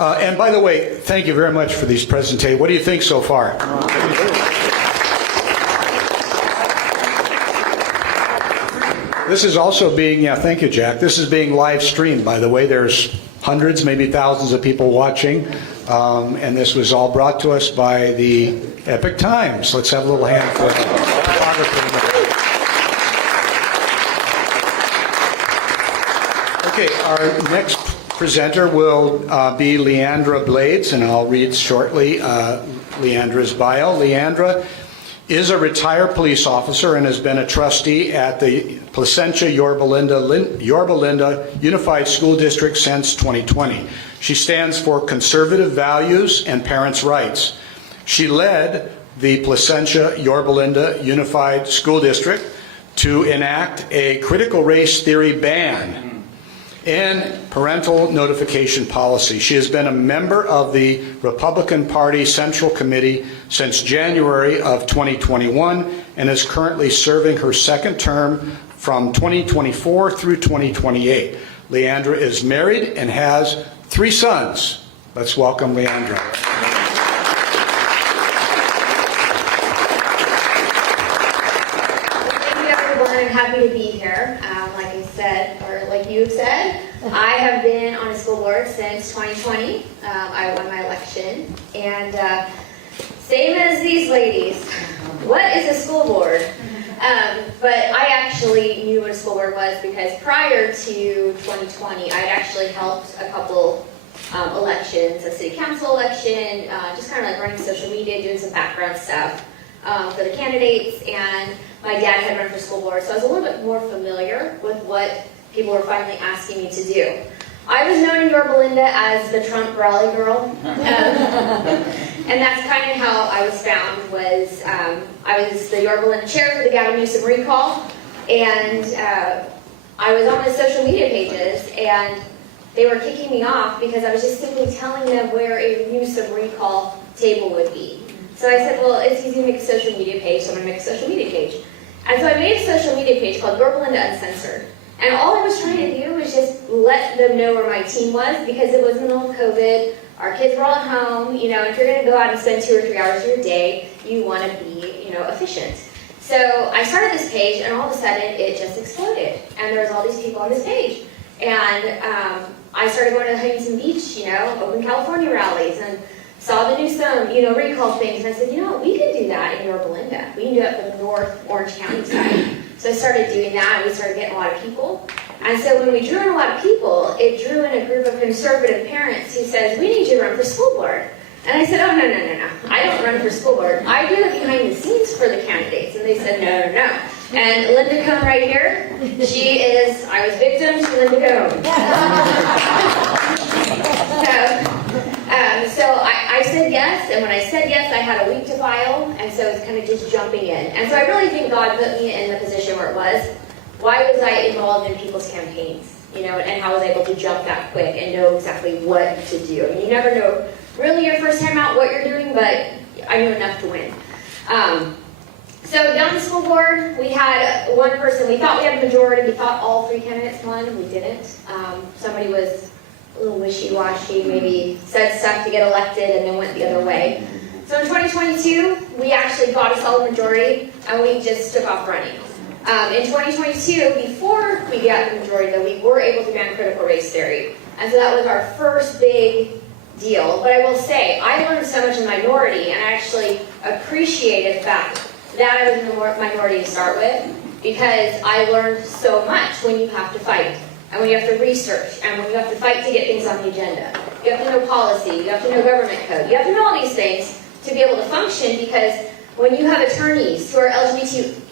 And by the way, thank you very much for these presentations. What do you think so far? This is also being, thank you, Jack. This is being live streamed, by the way. There's hundreds, maybe thousands of people watching. And this was all brought to us by the Epic Times. Let's have a little hand for photography. Okay, our next presenter will be Leandra Blades, and I'll read shortly Leandra's bio. Leandra is a retired police officer and has been a trustee at the Placentia Yorba Linda Unified School District since 2020. She stands for conservative values and parents' rights. She led the Placentia Yorba Linda Unified School District to enact a critical race theory ban and parental notification policy. She has been a member of the Republican Party Central Committee since January of 2021 and is currently serving her second term from 2024 through 2028. Leandra is married and has 3 sons. Let's welcome Leandra. Thank you, everyone. I'm happy to be here. Like I said, or like you said, I have been on a school board since 2020. I won my election, and same as these ladies, what is a school board? But I actually knew what a school board was because prior to 2020, I'd actually helped a couple elections, a city council election, just kind of like running social media, doing some background stuff for the candidates, and my dad had run for school board, so I was a little bit more familiar with what people were finally asking me to do. I was known in Yorba Linda as the Trump rally girl, and that's kind of how I was found. Was I was the Yorba Linda chair for the Gavin Newsom recall, and I was on the social media pages, and they were kicking me off because I was just simply telling them where a Newsom recall table would be. So I said, well, it's easy to make a social media page, so I'm going to make a social media page. And so I made a social media page called Yorba Linda Uncensored. And all I was trying to do was just let them know where my team was, because it was in the middle of COVID. Our kids were all at home. You know, if you're going to go out and spend 2 or 3 hours of your day, you want to be, you know, efficient. So I started this page, and all of a sudden, it just exploded. And there was all these people on this page. And I started going to Huntington Beach, you know, Open California rallies, and saw the Newsom, you know, recall things. And I said, you know, we can do that in Yorba Linda. We can do it for the North Orange County side. So I started doing that, and we started getting a lot of people. And so when we drew in a lot of people, it drew in a group of conservative parents who says, we need you to run for school board. And I said, oh, no. I don't run for school board. I do it behind the scenes for the candidates. And they said, no. And Linda Cohn right here, she is, I was victim to Linda Cohn. So I said yes, and when I said yes, I had a week to file, and so it's kind of just jumping in. And so I really think God put me in the position where it was. Why was I involved in people's campaigns? You know, and how was I able to jump that quick and know exactly what to do? I mean, you never know really your first time out what you're doing, but I knew enough to win. So down the school board, we had one person. We thought we had a majority. We thought all 3 candidates won. We didn't. Somebody was a little wishy-washy, maybe said stuff to get elected and then went the other way. So in 2022, we actually got a solid majority, and we just took off running. In 2022, before we got the majority, though, we were able to ban critical race theory. And so that was our first big deal. But I will say, I learned so much in minority, and I actually appreciated the fact that I was in the minority to start with, because I learned so much when you have to fight. And when you have to research, and when you have to fight to get things on the agenda. You have to know policy, you have to know government code, you have to know all these things to be able to function, because when you have attorneys who are LGBTQ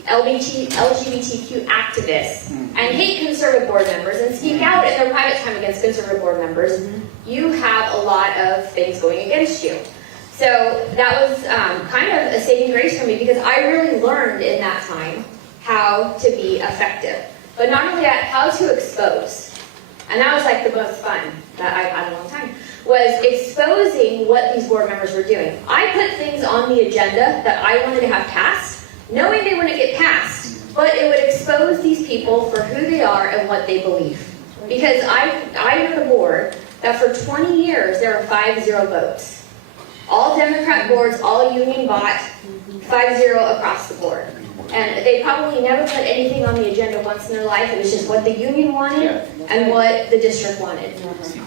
activists and hate conservative board members and speak out in their private time against conservative board members, you have a lot of things going against you. So that was kind of a saving grace for me, because I really learned in that time how to be effective. But not only that, how to expose. And that was like the most fun that I've had in a long time, was exposing what these board members were doing. I put things on the agenda that I wanted to have passed, knowing they wouldn't get passed, but it would expose these people for who they are and what they believe. Because I know the board that for 20 years there were 5-0 votes. All Democrat boards, all union bought, 5-0 across the board. And they probably never put anything on the agenda once in their life. It was just what the union wanted and what the district wanted.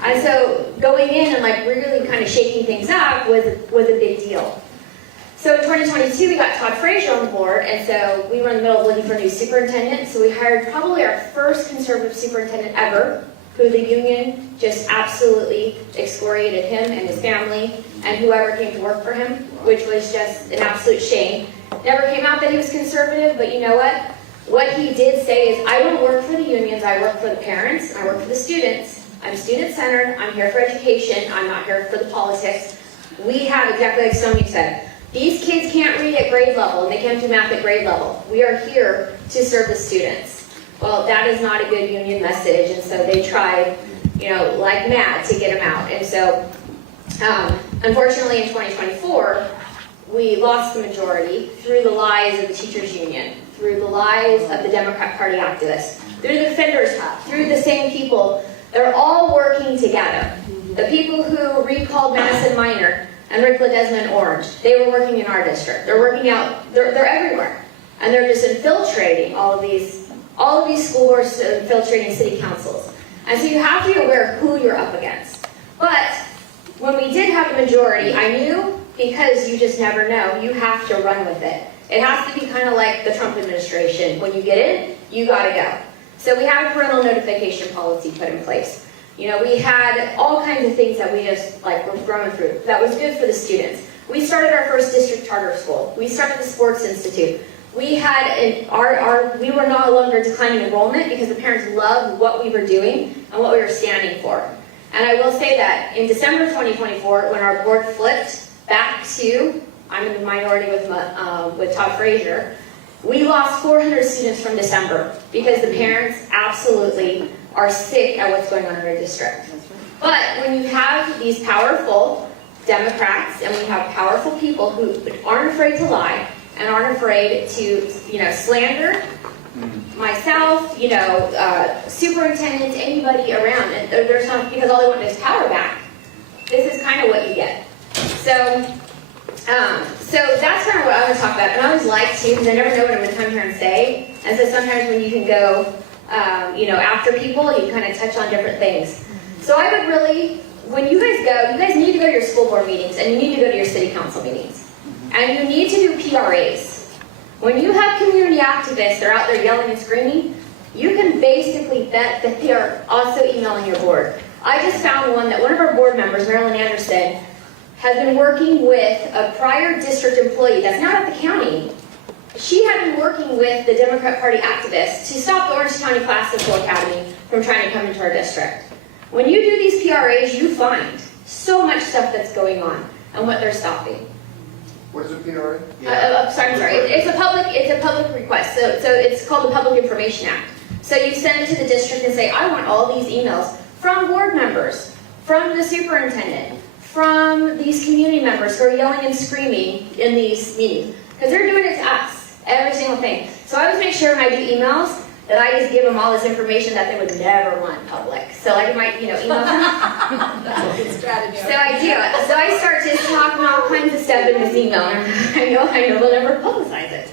And so going in and like really kind of shaking things up was a big deal. So in 2022, we got Todd Frazier on the board, and so we were in the middle of looking for a new superintendent. So we hired probably our first conservative superintendent ever, who the union just absolutely excoriated him and his family and whoever came to work for him, which was just an absolute shame. Never came out that he was conservative, but you know what? What he did say is, I don't work for the unions, I work for the parents, and I work for the students. I'm student-centered, I'm here for education, I'm not here for the politics. We have, exactly like Sonia said, these kids can't read at grade level, and they can't do math at grade level. We are here to serve the students. Well, that is not a good union message, and so they tried, like mad to get him out. And so, unfortunately in 2024, we lost the majority through the lies of the teachers union, through the lies of the Democrat Party activists, through the Defenders Hub, through the same people. They're all working together. The people who recalled Madison Minor and Rick Ledesma and Orange, they were working in our district. They're working out, they're everywhere. And they're just infiltrating all of these school boards, infiltrating city councils. And so you have to be aware of who you're up against. But when we did have a majority, I knew, because you just never know, you have to run with it. It has to be kind of like the Trump administration. When you get in, you gotta go. So we had a parental notification policy put in place. We had all kinds of things that we just were growing through. That was good for the students. We started our first district charter school. We started the Sports Institute. We had we were no longer declining enrollment because the parents loved what we were doing and what we were standing for. And I will say that in December 2024, when our board flipped back to, I'm in the minority with Todd Frazier, we lost 400 students from December because the parents absolutely are sick at what's going on in our district. But when you have these powerful Democrats and we have powerful people who aren't afraid to lie and aren't afraid to, slander myself, superintendents, anybody around, and there's not, because all they want is power back. This is kind of what you get. So that's kind of what I want to talk about. And I always like to, because I never know what I'm going to come here and say. And so sometimes when you can go, after people, you kind of touch on different things. So I would really, when you guys need to go to your school board meetings, and you need to go to your city council meetings. And you need to do PRAs. When you have community activists that are out there yelling and screaming, you can basically bet that they are also emailing your board. I just found one that one of our board members, Marilyn Anderson, has been working with a prior district employee that's not at the county. She had been working with the Democrat Party activists to stop the Orange County Classical Academy from trying to come into our district. When you do these PRAs, you find so much stuff that's going on and what they're stopping. What is a PRA? Sorry. It's a public request. So it's called the Public Information Act. So you send it to the district and say, I want all these emails from board members, from the superintendent, from these community members who are yelling and screaming in these meetings. Because they're doing it to us, every single thing. So I always make sure when I do emails that I just give them all this information that they would never want public. So I might, email them. That's a good strategy. So I do. So I start just talking all kinds of stuff in this email. I know they'll never publicize it.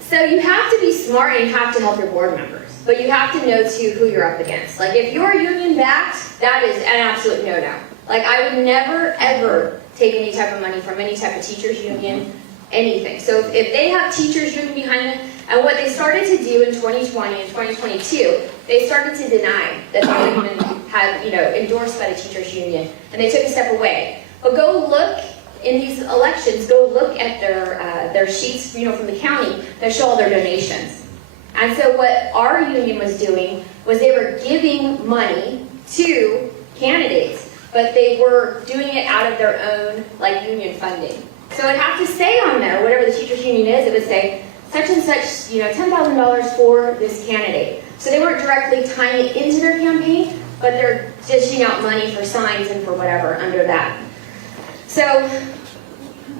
So you have to be smart and you have to help your board members. But you have to know, too, who you're up against. Like, if you're union-backed, that is an absolute no-no. Like, I would never, ever take any type of money from any type of teachers union, anything. So if they have teachers union behind them, and what they started to do in 2020 and 2022, they started to deny that they even had, endorsed by the teachers union, and they took a step away. But go look in these elections, go look at their sheets, from the county that show all their donations. And so what our union was doing was they were giving money to candidates, but they were doing it out of their own, union funding. So it'd have to say on there, whatever the teachers union is, it would say, such and such, $10,000 for this candidate. So they weren't directly tying it into their campaign, but they're dishing out money for signs and for whatever under that. So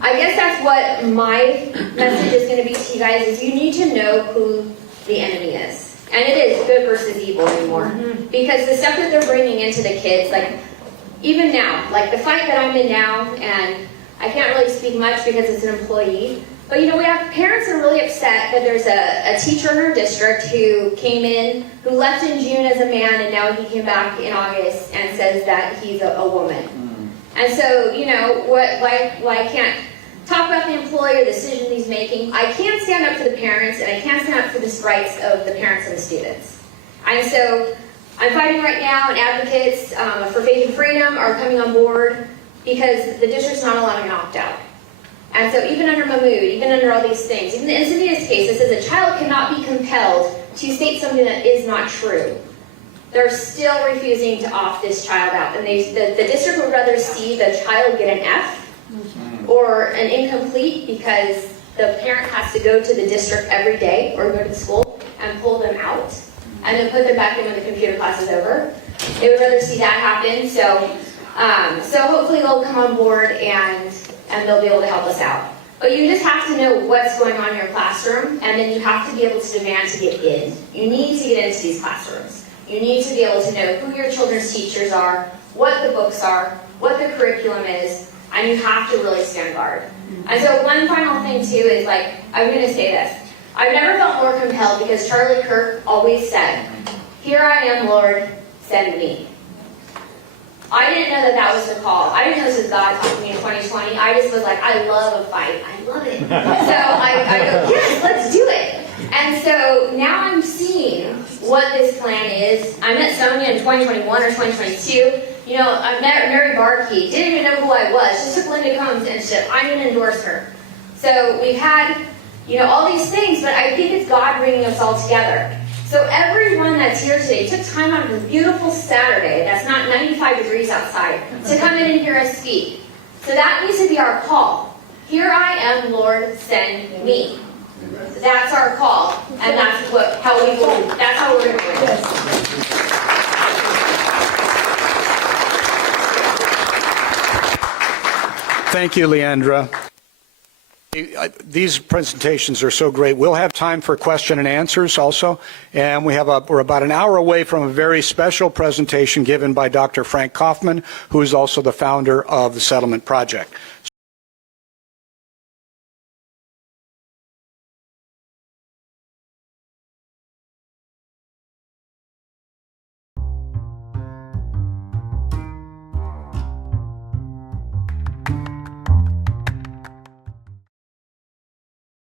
I guess that's what my message is going to be to you guys, is you need to know who the enemy is. And it is good versus evil anymore. Because the stuff that they're bringing into the kids, like, even now, like the fight that I'm in now, and I can't really speak much because it's an employee, but we have parents that are really upset that there's a teacher in our district who came in, who left in June as a man, and now he came back in August and says that he's a woman. And so, why I can't talk about the employee or the decision he's making. I can stand up for the parents, and I can stand up for the rights of the parents and the students. And so I'm fighting right now, and advocates for faith and freedom are coming on board because the district's not allowing an opt-out. And so even under Mahmood, even under all these things, even the Encinitas case, it says a child cannot be compelled to state something that is not true. They're still refusing to opt this child out. And the district would rather see the child get an F or an incomplete because the parent has to go to the district every day or go to the school and pull them out and then put them back in when the computer class is over. They would rather see that happen. So hopefully they'll come on board and they'll be able to help us out. But you just have to know what's going on in your classroom, and then you have to be able to demand to get in. You need to get into these classrooms. You need to be able to know who your children's teachers are, what the books are, what the curriculum is, and you have to really stand guard. And so one final thing too is, I'm going to say this. I've never felt more compelled because Charlie Kirk always said, "Here I am, Lord, send me." I didn't know that was the call. I didn't know this was God talking to me in 2020. I just was like, I love a fight. I love it. So I go, yes, let's do it. And so now I'm seeing what this plan is. I met Sonia in 2021 or 2022. I met Mary Barkey. Didn't even know who I was. Just took Linda Combs and said, I'm going to endorse her. So we've had, all these things, but I think it's God bringing us all together. So everyone that's here today took time out of this beautiful Saturday, that's not 95 degrees outside, to come in and hear us speak. So that needs to be our call. Here I am, Lord, send me. That's our call, and that's how we're going to do it. Thank you, Leandra. These presentations are so great. We'll have time for question and answers also, and we're about an hour away from a very special presentation given by Dr. Frank Kaufman, who is also the founder of the Settlement Project.